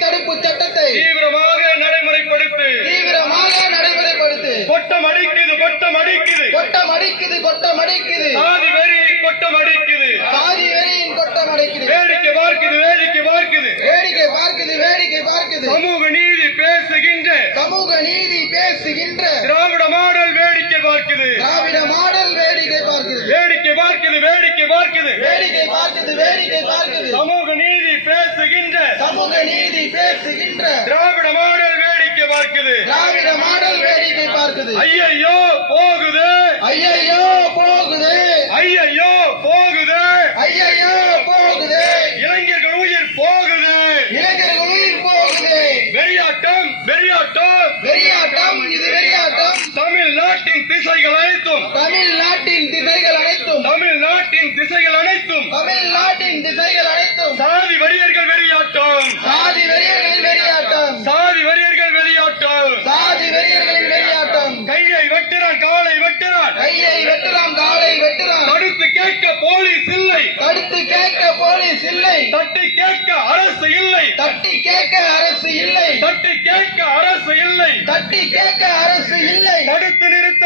தடுப்பு சட்டத்தை தீவிரமாக நடைமுறைப்படுத்து தீவிரமாக நடைமுறைப்படுத்து கொட்டம் அடிக்கு கொட்டம் அடிக்குது. கொட்டம் அடிக்குது கொட்டம் அடிக்குது. சாதி வெறி கொட்டம் அடிக்குது. சாதி வெறியின் கொட்டம் அடிக்குது. வேடிக்கை பார்க்குது வேடிக்கை பார்க்குது. வேடிக்கை பார்க்குது வேடிக்கை பார்க்குது. சமூக நீதி பேசுகின்ற. சமூக நீதி பேசுகின்ற. திராவிட மாடல் வேடிக்கை பார்க்குது. திராவிட மாடல் வேடிக்கை பார்க்குது. வேடிக்கை பார்க்குது வேடிக்கை பார்க்குது. வேடிக்கை பார்க்குது வேடிக்கை பார்க்குது. சமூக நீதி பேசுகின்ற. சமூக நீதி பேசுகின்ற. திராவிட மாடல் வேடிக்கை பார்க்குது. திராவிட மாடல் வேடிக்கை பார்க்குது. ஐயையோ போகுது. ஐயையோ போகுது. ஐயையோ போகுது. ஐயையோ போகுது. இளைஞர்கள் உயிர் போகுது. இளைஞர்கள் உயிர் போகுது. வெறியாட்டம் வெறியாட்டம். வெறியாட்டம் இது வெறியாட்டம். தமிழ்நாட்டின் திசைகள் அனைத்தும். தமிழ்நாட்டின் திசைகள் அனைத்தும். தமிழ்நாட்டின் திசைகள் அனைத்தும். தமிழ்நாட்டின் திசைகள் அனைத்தும். சாதி வெறியர்கள் வெறியாட்டம். சாதி வெறியர்களின் வெறியாட்டம். சாதி வெறியர்கள் வெறியாட்டம் சாதி வெறியர்களின் வெறியாட்டம் கையை வெட்டுறான் காலை வெட்டுறான் கையை வெட்டுறான் காலை வெட்டுறான் தடுத்து கேட்க போலீஸ் இல்லை. தடுத்து கேட்க போலீஸ் இல்லை. தட்டி கேட்க அரசு இல்லை. தட்டி கேட்க அரசு இல்லை. தட்டி கேட்க அரசு இல்லை. தட்டி கேட்க அரசு இல்லை. தடுத்து நிறுத்த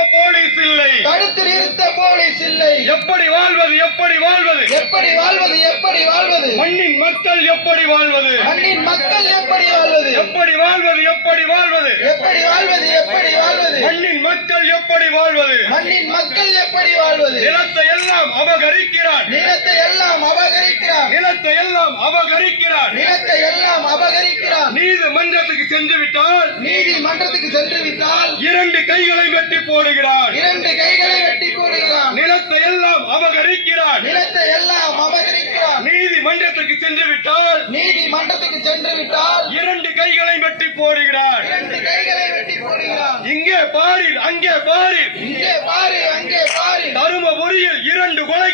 தடுத்து நிறுத்த போலீஸ் இல்லை. எப்படி வாழ்வது எப்படி வாழ்வது? எப்படி வாழ்வது எப்படி வாழ்வது? மண்ணின் மக்கள் எப்படி வாழ்வது? மண்ணின் மக்கள் எப்படி வாழ்வது? எப்படி வாழ்வது எப்படி வாழ்வது? எப்படி வாழ்வது எப்படி வாழ்வது? மண்ணின் மக்கள் எப்படி வாழ்வது? மண்ணின் மக்கள் எப்படி வாழ்வது? நிலத்தை எல்லாம் அபகரிக்கிறான் நிலத்தை எல்லாம் அபகரிக்கிறான் நிலத்தை எல்லாம் அபகரிக்கிறான் நிலத்தை எல்லாம் அபகரிக்கிறான் நீதிமன்றத்துக்கு சென்று விட்டால் நீதிமன்றத்துக்கு சென்று விட்டால் இரண்டு கைகளை வெட்டி போடுகிறான் இரண்டு கைகளை வெட்டி போடுகிறான் நிலத்தை எல்லாம் அபகரிக்கிறான் நிலத்தை எல்லாம் அபகரிக்கிறான் நீதிமன்றத்துக்கு சென்று விட்டால் நீதிமன்றத்துக்கு சென்று விட்டால் இரண்டு கைகளை வெட்டி போடுகிறான் இரண்டு கைகளை வெட்டி போடுகிறான் இங்கே பாரில் அங்கே பாரில். இங்கே பாரு அங்கே பாரு தருமபுரியில் இரண்டு கொலைகள்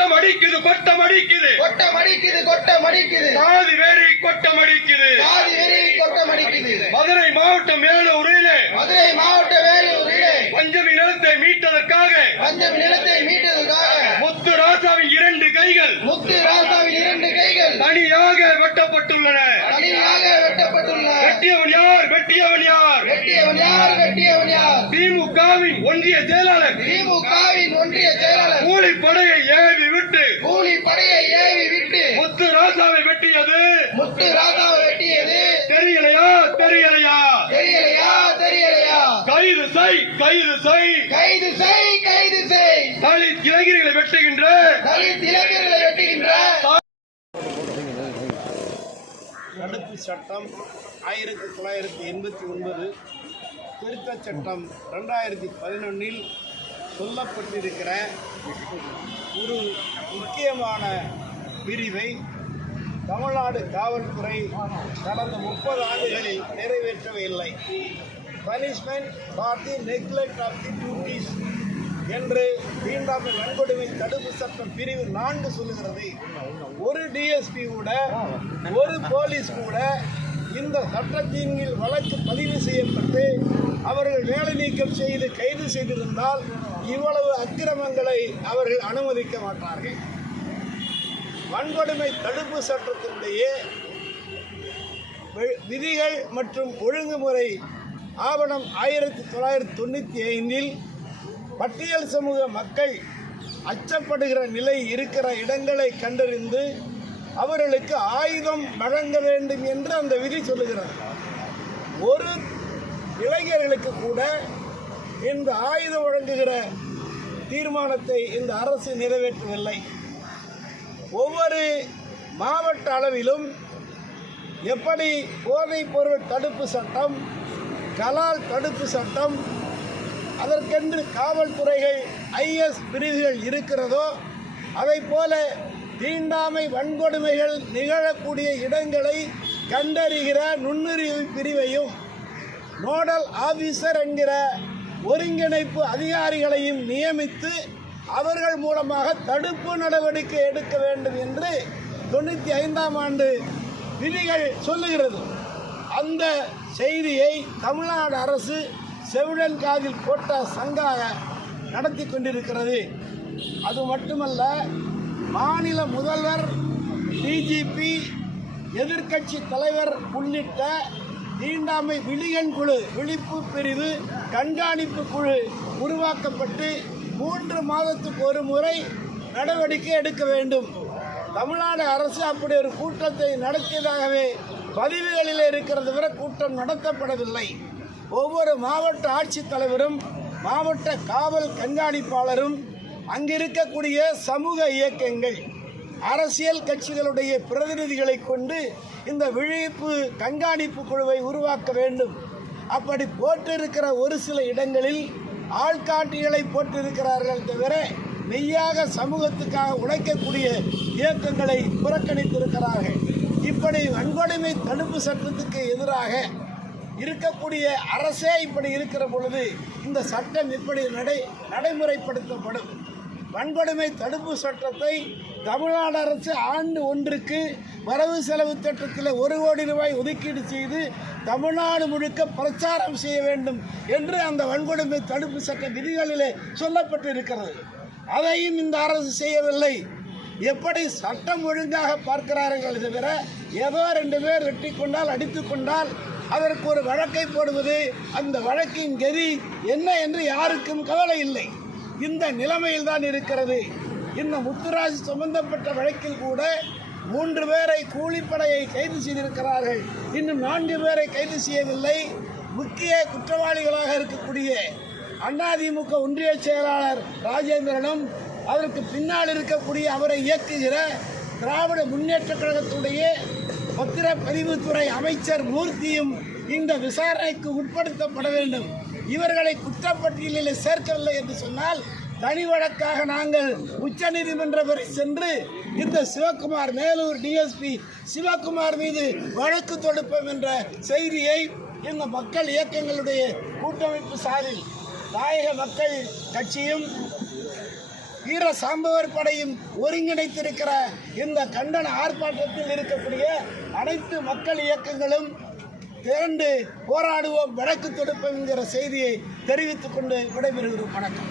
கொட்டம் அடிக்குது கொட்டம் அடிக்குது கொட்டம் அடிக்குது கொட்டம் அடிக்குது சாதி வேறி கொட்டம் அடிக்குது சாதி வெறி கொட்டம் அடிக்குது மதுரை மாவட்டம் மேலூரிலே மதுரை மாவட்ட வேலூரிலே பஞ்சமி நிலத்தை மீட்டதற்காக பஞ்சம் நிலத்தை திமுகவின் ஒன்றிய செயலாளர் திமுகவின் ஒன்றிய செயலாளர் கூலிப்படையை ஏவி விட்டு கூலி படையை ஏவி விட்டு முத்து ராசாவை வெட்டியது. முத்து ராசாவை வெட்டியது. தெரியலையா? தெரியலையா? தெரியலையா? தெரியலையா? கைது செய் கைது செய். கைது செய் கைது செய். தலித் இளைஞர்களை வெட்டுகின்ற தலித் இளைஞர்களை வெட்டுகின்ற தடுப்பு சட்டம் ஆயிரத்தி தொள்ளாயிரத்தி எண்பத்தி ஒன்பது திருத்தச் சட்டம் ரெண்டாயிரத்தி பதினொன்றில் சொல்லப்பட்டிருக்கிற ஒரு முக்கியமான பிரிவை தமிழ்நாடு காவல்துறை கடந்த முப்பது ஆண்டுகளில் நிறைவேற்றவில்லை. Punishment for the neglect of the duties என்று தீண்டாமை நன்கொடுமை தடுப்பு சட்டம் பிரிவு நான்கு சொல்லுகிறது. ஒரு டிஎஸ்பி கூட ஒரு போலீஸ் கூட இந்த சட்டத்தின் கீழ் வழக்கு பதிவு செய்யப்பட்டு அவர்கள் வேலை நீக்கம் செய்து கைது செய்திருந்தால் இவ்வளவு அக்கிரமங்களை அவர்கள் அனுமதிக்க மாட்டார்கள். வன்கொடுமை தடுப்பு சட்டத்தினுடைய விதிகள் மற்றும் ஒழுங்குமுறை ஆவணம் ஆயிரத்தி தொள்ளாயிரத்தி தொண்ணூற்றி ஐந்தில் பட்டியல் சமூக மக்கள் அச்சப்படுகிற நிலை இருக்கிற இடங்களை கண்டறிந்து அவர்களுக்கு ஆயுதம் வழங்க வேண்டும் என்று அந்த விதி சொல்லுகிறது. ஒரு இளைஞர்களுக்கு கூட இந்த ஆயுதம் வழங்குகிற தீர்மானத்தை இந்த அரசு நிறைவேற்றவில்லை. ஒவ்வொரு மாவட்ட அளவிலும் எப்படி போதைப் பொருள் தடுப்பு சட்டம் கலால் தடுப்பு சட்டம் அதற்கென்று காவல்துறைகள் ஐஎஸ் பிரிவுகள் இருக்கிறதோ அதைப் போல தீண்டாமை வன்கொடுமைகள் நிகழக்கூடிய இடங்களை கண்டறிகிற நுண்ணறிவு பிரிவையும் நோடல் ஆபீசர் என்கிற ஒருங்கிணைப்பு அதிகாரிகளையும் நியமித்து அவர்கள் மூலமாக தடுப்பு நடவடிக்கை எடுக்க வேண்டும் என்று தொண்ணூற்றி ஐந்தாம் ஆண்டு விதிகள் சொல்லுகிறது. அந்த செய்தியை தமிழ்நாடு அரசு செவிடன் காதில் போட்ட சங்காக நடத்தி கொண்டிருக்கிறது. அது மட்டுமல்ல மாநில முதல்வர் டிஜிபி எதிர்க்கட்சி தலைவர் உள்ளிட்ட தீண்டாமை விழியன் குழு விழிப்பு பிரிவு கண்காணிப்பு குழு உருவாக்கப்பட்டு மூன்று மாதத்துக்கு ஒரு முறை நடவடிக்கை எடுக்க வேண்டும். தமிழ்நாடு அரசு அப்படி ஒரு கூட்டத்தை நடத்தியதாகவே பதிவுகளில் இருக்கிறது வரை கூட்டம் நடத்தப்படவில்லை. ஒவ்வொரு மாவட்ட ஆட்சித்தலைவரும் மாவட்ட காவல் கண்காணிப்பாளரும் அங்கிருக்கக்கூடிய சமூக இயக்கங்கள் அரசியல் கட்சிகளுடைய பிரதிநிதிகளை கொண்டு இந்த விழிப்பு கண்காணிப்பு குழுவை உருவாக்க வேண்டும். அப்படி போட்டிருக்கிற ஒரு சில இடங்களில் ஆள்காட்டிகளை போட்டிருக்கிறார்கள் தவிர மெய்யாக சமூகத்துக்காக உழைக்கக்கூடிய இயக்கங்களை புறக்கணித்திருக்கிறார்கள். இப்படி வன்கொடுமை தடுப்பு சட்டத்துக்கு எதிராக இருக்கக்கூடிய அரசே இப்படி இருக்கிற பொழுது இந்த சட்டம் இப்படி நடை நடைமுறைப்படுத்தப்படும். வன்கொடுமை தடுப்பு சட்டத்தை தமிழ்நாடு அரசு ஆண்டு ஒன்றுக்கு வரவு செலவு திட்டத்தில் ஒரு கோடி ரூபாய் ஒதுக்கீடு செய்து தமிழ்நாடு முழுக்க பிரச்சாரம் செய்ய வேண்டும் என்று அந்த வன்கொடுமை தடுப்பு சட்ட விதிகளிலே சொல்லப்பட்டிருக்கிறது. அதையும் இந்த அரசு செய்யவில்லை. எப்படி சட்டம் ஒழுங்காக பார்க்கிறார்கள் தவிர ஏதோ ரெண்டு பேர் வெட்டி கொண்டால் அடித்து கொண்டால் அதற்கு ஒரு வழக்கை போடுவது அந்த வழக்கின் கதி என்ன என்று யாருக்கும் கவலை இல்லை. இந்த நிலைமையில் தான் இருக்கிறது. இந்த முத்துராஜ் சம்பந்தப்பட்ட வழக்கில் கூட மூன்று பேரை கூலிப்படையை கைது செய்திருக்கிறார்கள். இன்னும் நான்கு பேரை கைது செய்யவில்லை. முக்கிய குற்றவாளிகளாக இருக்கக்கூடிய அதிமுக ஒன்றிய செயலாளர் ராஜேந்திரனும் அதற்கு பின்னால் இருக்கக்கூடிய அவரை இயக்குகிற திராவிட முன்னேற்ற கழகத்துடைய பத்திரப்பதிவுத்துறை அமைச்சர் மூர்த்தியும் இந்த விசாரணைக்கு உட்படுத்தப்பட வேண்டும். இவர்களை குற்றப்பட்டியலில் சேர்க்கவில்லை என்று சொன்னால் தனி வழக்காக நாங்கள் உச்சநீதிமன்றம் வரை சென்று இந்த சிவகுமார் மேலூர் டிஎஸ்பி சிவகுமார் மீது வழக்கு தொடுப்போம் என்ற செய்தியை இந்த மக்கள் இயக்கங்களுடைய கூட்டமைப்பு சாரில் தாயக மக்கள் கட்சியும் வீர சாம்பவர் படையும் ஒருங்கிணைத்திருக்கிற இந்த கண்டன ஆர்ப்பாட்டத்தில் இருக்கக்கூடிய அனைத்து மக்கள் இயக்கங்களும் திரண்டு போராடுவோம் வழக்கு தொடுப்போம் என்கிற செய்தியை தெரிவித்துக் கொண்டு விடைபெறுகிறோம். வணக்கம்.